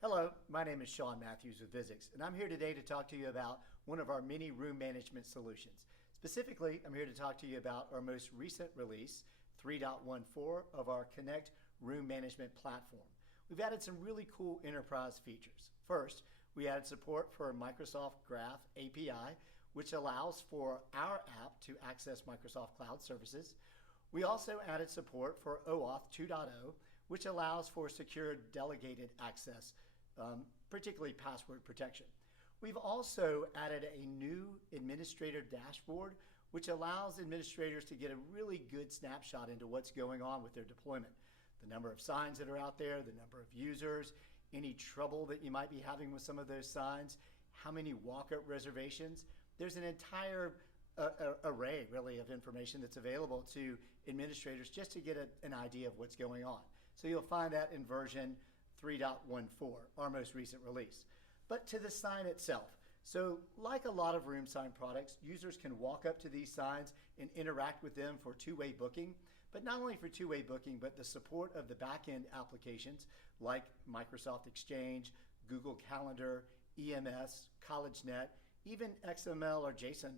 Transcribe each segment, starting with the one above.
Hello, my name is Sean Matthews with Visix, and I'm here today to talk to you about one of our many room management solutions. Specifically, I'm here to talk to you about our most recent release, 3.14 of our Connect Room Management Platform. We've added some really cool enterprise features. First, we added support for Microsoft Graph API, which allows for our app to access Microsoft Cloud services. We also added support for OAuth 2.0, which allows for secure delegated access, particularly password protection. We've also added a new administrator dashboard, which allows administrators to get a really good snapshot into what's going on with their deployment. The number of signs that are out there, the number of users, any trouble that you might be having with some of those signs, how many walk-up reservations. There's an entire array, really, of information that's available to administrators just to get an idea of what's going on. So you'll find that in version 3.14, our most recent release. But to the sign itself. So like a lot of room sign products, users can walk up to these signs and interact with them for two-way booking. But not only for two-way booking, but the support of the back-end applications like Microsoft Exchange, Google Calendar, EMS, CollegeNet, even XML or JSON,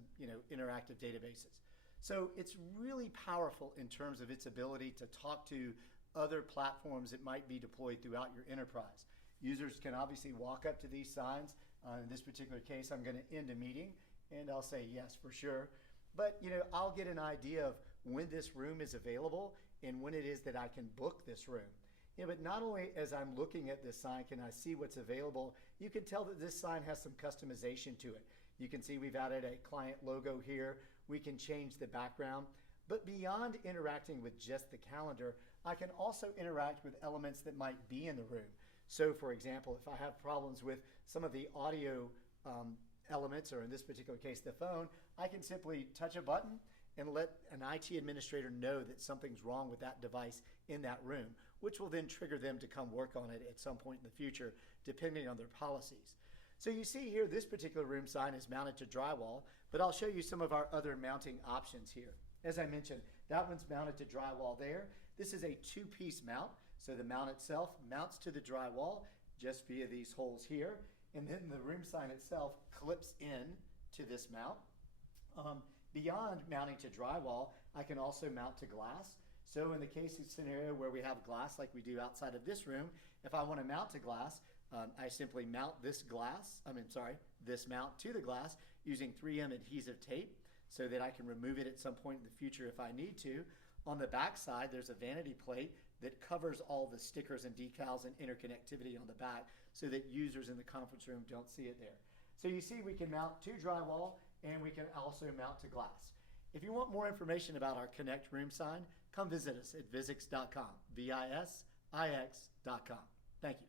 interactive databases. So it's really powerful in terms of its ability to talk to other platforms that might be deployed throughout your enterprise. Users can obviously walk up to these signs. In this particular case, I'm going to end a meeting and I'll say yes for sure. But I'll get an idea of when this room is available and when it is that I can book this room. But not only as I'm looking at this sign can I see what's available, you can tell that this sign has some customization to it. You can see we've added a client logo here. We can change the background. But beyond interacting with just the calendar, I can also interact with elements that might be in the room. So for example, if I have problems with some of the audio elements, or in this particular case, the phone, I can simply touch a button and let an IT administrator know that something's wrong with that device in that room, which will then trigger them to come work on it at some point in the future, depending on their policies. So you see here, this particular room sign is mounted to drywall, but I'll show you some of our other mounting options here. As I mentioned, that one's mounted to drywall there. This is a two-piece mount, so the mount itself mounts to the drywall just via these holes here, and then the room sign itself clips in to this mount. Beyond mounting to drywall, I can also mount to glass. So in the case scenario where we have glass like we do outside of this room, if I want to mount to glass, I simply mount this mount to the glass using 3M adhesive tape so that I can remove it at some point in the future if I need to. On the back side, there's a vanity plate that covers all the stickers and decals and interconnectivity on the back so that users in the conference room don't see it there. So you see we can mount to drywall and we can also mount to glass. If you want more information about our Connect Room sign, come visit us at visix.com, Visix.com. Thank you.